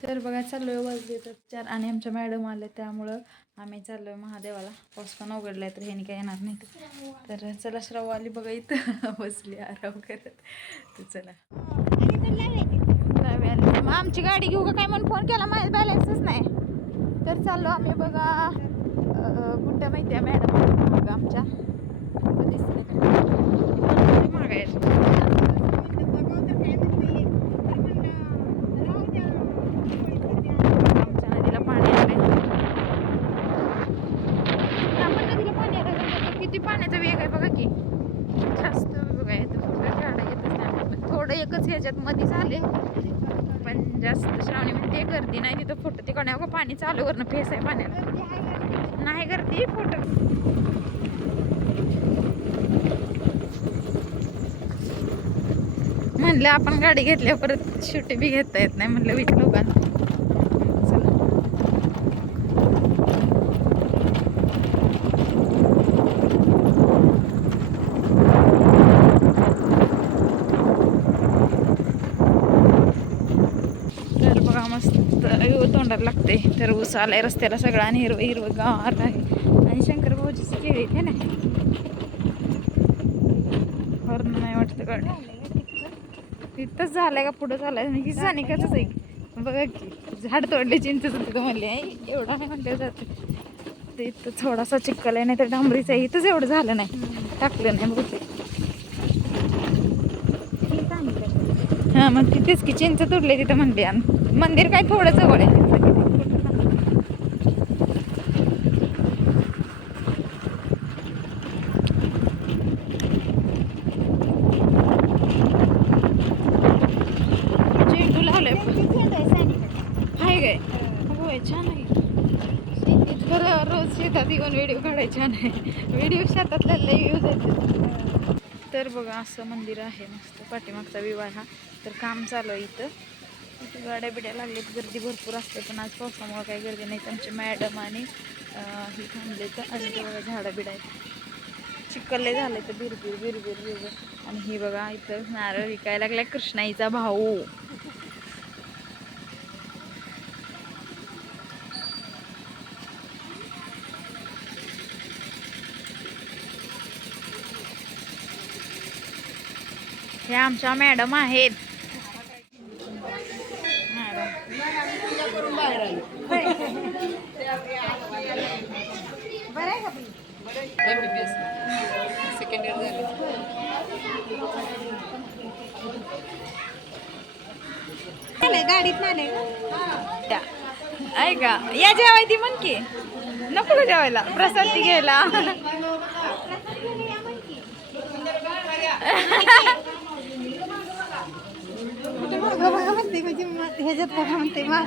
तर बघा चाललो आहे वाजले तर चार आणि आमच्या मॅडम आल्या त्यामुळं आम्ही चाललो आहे महादेवाला. पाऊस पण उघडलाय तर ह्यानी काय येणार नाही तर चला श्राव आली बघा इथं. बसली आराम करत. तर चला. मग आमची गाडी घेऊ का काय म्हणून फोन केला? माझ्या बॅलन्सच नाही. तर चाललो आम्ही बघा कुठं माहिती आहे मॅडम. बघा आमच्या. मागायचं आमच्या नदीला पाणी आले आपण नदीला पाणी आलं किती पाण्याचा वेग आहे बघा की जास्त बघा येतं फक्त झाडं येतच नाही पण थोडं एकच ह्याच्यात मध्ये झाले. पण जास्त श्रावणी म्हणते गर्दी नाही तिथं फोटो तिकडे बघा पाणी चालू करणं फेस आहे पाण्यात. नाही गर्दी फोटो. म्हणलं आपण गाडी घेतल्या परत शेवटी बी घेता येत नाही म्हणलं विचार लोकांना चला तर बघा मस्त अयो, तोंडाला लागते तर ऊस आलाय रस्त्याला सगळा आणि हिरवं हिरवं गार आहे. आणि शंकर भाऊजीची केळी आहे ना? हॉर्न नाही वाटतं गाडी तिथंच झालंय का? पुढं झालंय. ही सानिकाच आहे. बघा की झाड तोडले चिंच तिथं म्हणले. "आई, एवढा नाही म्हणले जाते. ते इथं थोडासा चिक्कल आहे नाही तर डांबरीच आहे. इथंच एवढं झालं नाही. टाकलं नाही बहुतेक. हा मग तिथेच की चिंच तोडले तिथं म्हणले आणि मंदिर काय थोडं जवळ आहे चेंडू लावलाय हाय काय होय छान आहे शेतीत बरं रोज शेतात येऊन व्हिडिओ काढायचा नाही व्हिडिओ शेतातल्या लई यूज येते तर बघा असं मंदिर आहे मस्त. पाठीमागचा विवाह हा. तर काम चालू आहे इथं. इथं गाड्या बिड्या लागल्यात. गर्दी भरपूर असते पण आज पावसामुळं काही गर्दी नाही. त्यांचे मॅडम आणि हे ही थांबले तर आणि ते बघा झाडं बिडा आहेत. चिकल्ले झाले तर बिरबिर बिरबिर बिरबिर. आणि हे बघा इथं नारळ विकायला लागला कृष्णाईचा भाऊ. हे आमच्या मॅडम आहेत. मॅडम सेकंड इयर झाले गाडीत नाले ऐका या जेवाय ती म्हण की. नको का जेवायला. प्रसाद घ्यायला बघा बघा म्हणते म्हणजे मग ह्याच्यात बघा म्हणते माग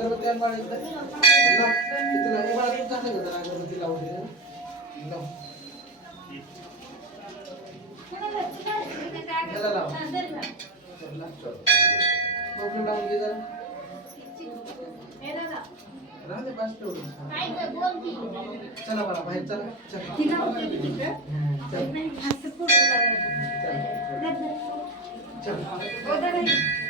अगरबत्ती तर आणि इथं. मला तिथं अगरबत्ती लावून लाव. लाव. लावून घे जरा. दे, बस तेवढं. चला बरं, बाहेर चला. चला. चला.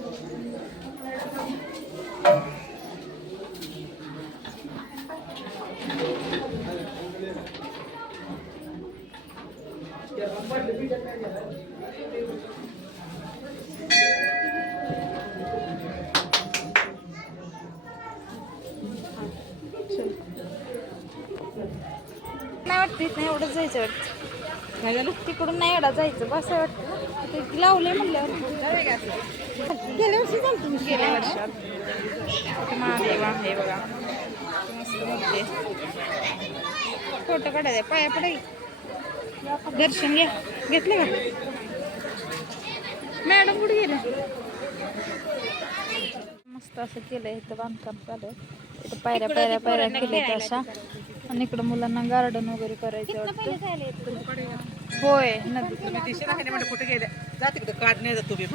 वाटतं इथं एवढं जायचं वाटतं. काय झालं तिकडून नाही एवढा जायचं बस वाटतं. ते लावले म्हणल्यावर. गेल्या वर्षी चालतो मी गेल्या वर्षात महादेव आहे बघा. फोटो काढायचे पाया पडाय. दर्शन घ्या. घेतले का? मॅडम कुठे गेले मस्त असं केलंय इथं बांधकाम चालू इथं पायऱ्या पायऱ्या पायऱ्या केल्या अशा. आणि इकडं मुलांना गार्डन वगैरे करायचं वाटतं. होय नदी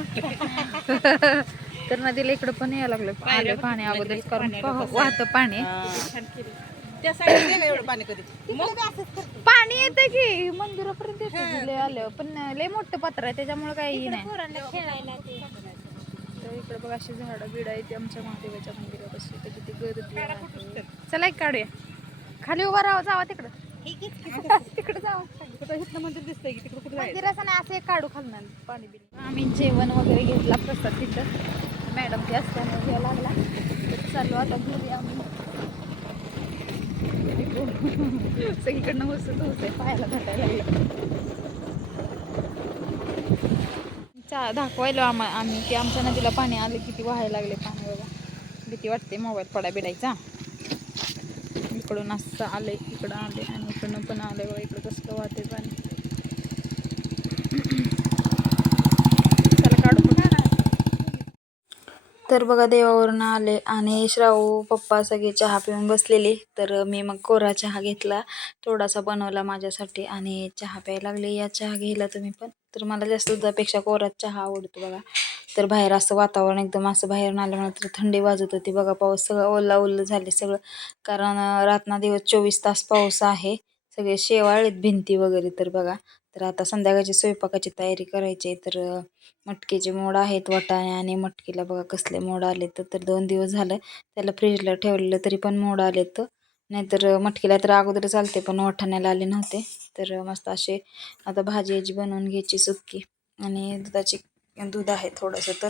तर नदीला इकडं पण यायला लागलं. आलं पाणी अगोदर कारण वाहतं पाणी. पाणी येतं की मंदिरापर्यंत आलं. पण लय मोठं पात्र आहे त्याच्यामुळे काही नाही. खेळायला ते. तर इकडे बघ अशी झाडं बिड आहेत आमच्या महादेवाच्या मंदिरापाशी. तर किती गर्दी आहे. चला एक काढूया. खाली उभा राहा जावा तिकडं. तिकडे जावा मंदिर दिसतंय की तिकडे कुठे मंदिराचं नाही असं एक काढू खालणार पाणी आम्ही जेवण वगैरे घेतला प्रसाद तिथं. मॅडम ते असल्यामुळे घ्यायला लागला. चाललो आता घरी आम्ही. सगळीकडनं हुसत होते पायाला भेटायला लागलं. चा दाखवायला आम्हा आम्ही की आमच्या नदीला पाणी आले किती वाहायला लागले पाणी बघा. भीती वाटते मोबाईल पडा बिडायचा इकडून असं आले इकडं आले आणि इकडनं पण आले बघा इकडं कसलं वाहते पाणी. काढू पण. तर बघा देवावरून आले आणि श्राऊ पप्पा सगळे चहा पिऊन बसलेले. तर मी मग कोरा चहा घेतला थोडासा बनवला माझ्यासाठी आणि चहा प्यायला लागले. या चहा घ्यायला तुम्ही पण. तर मला जास्त दुधापेक्षा कोरा चहा आवडतो बघा. तर बाहेर असं वातावरण एकदम असं बाहेरून आल्यामुळे तर थंडी वाजत होती. बघा पाऊस सगळं ओला ओलं झाले सगळं. कारण रातना दिवस चोवीस तास पाऊस आहे. सगळे शेवाळेत भिंती वगैरे तर बघा. तर आता संध्याकाळची स्वयंपाकाची तयारी करायची आहे. तर मटकीचे मोड आहेत वाटाणे आणि मटकीला बघा कसले मोड आले तर तर दोन दिवस झालं त्याला फ्रीजला ठेवलेलं तरी पण मोड आले तर नाहीतर मटकीला तर अगोदर चालते पण वाटाण्याला आले नव्हते. तर मस्त असे आता भाजी याची बनवून घ्यायची सुक्की आणि दुधाची दूध आहे थोडंसं. तर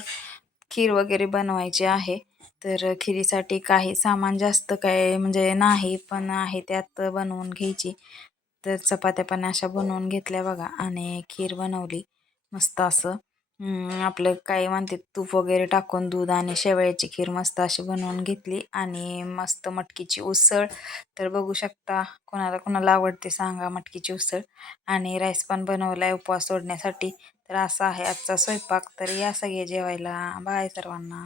खीर वगैरे बनवायची आहे. तर खिरीसाठी काही सामान जास्त काय म्हणजे नाही पण आहे त्यात बनवून घ्यायची. तर चपात्या पण अशा बनवून घेतल्या बघा. आणि खीर बनवली. मस्त असं. आपलं काय म्हणते तूप वगैरे टाकून दूध आणि शेवयाची खीर मस्त अशी बनवून घेतली. आणि मस्त मटकीची उसळ. तर बघू शकता कोणाला कोणाला आवडते सांगा मटकीची उसळ. आणि राईस पण बनवला आहे उपवास सोडण्यासाठी. तर असा आहे आजचा स्वयंपाक तर या सगळे जेवायला. बाय सर्वांना.